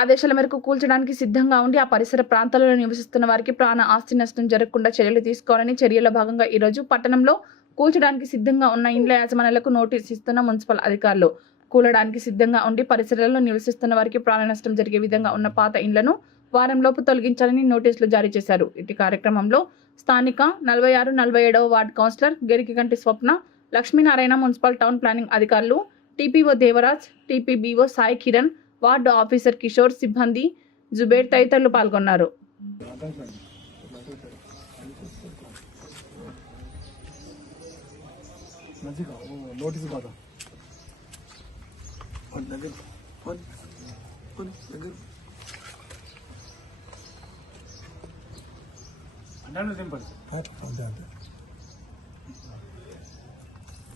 ఆదేశాల మేరకు కూల్చడానికి సిద్ధంగా ఉండి ఆ పరిసర ప్రాంతాలలో నివసిస్తున్న వారికి ప్రాణ ఆస్తి నష్టం జరగకుండా చర్యలు తీసుకోవాలని చర్యలో భాగంగా ఈ రోజు పట్టణంలో కూల్చడానికి సిద్ధంగా ఉన్న ఇండ్ల యాజమాన్యాలకు నోటీస్ ఇస్తున్న మున్సిపల్ అధికారులు కూలడానికి సిద్ధంగా ఉండి పరిసరాల్లో నివసిస్తున్న వారికి ప్రాణ నష్టం జరిగే విధంగా ఉన్న పాత ఇండ్లను వారంలోపు తొలగించాలని నోటీసులు జారీ చేశారు. ఇటు కార్యక్రమంలో స్థానిక 46, 47వ ward councillor Gerikiganti Swapna, Lakshminarayana, municipal town planning అధికారులు TPO Devaraj, TPBO Sai Kiran, ward officer Kishore, సిబ్బంది జుబేర్ తదితరులు పాల్గొన్నారు. అంతే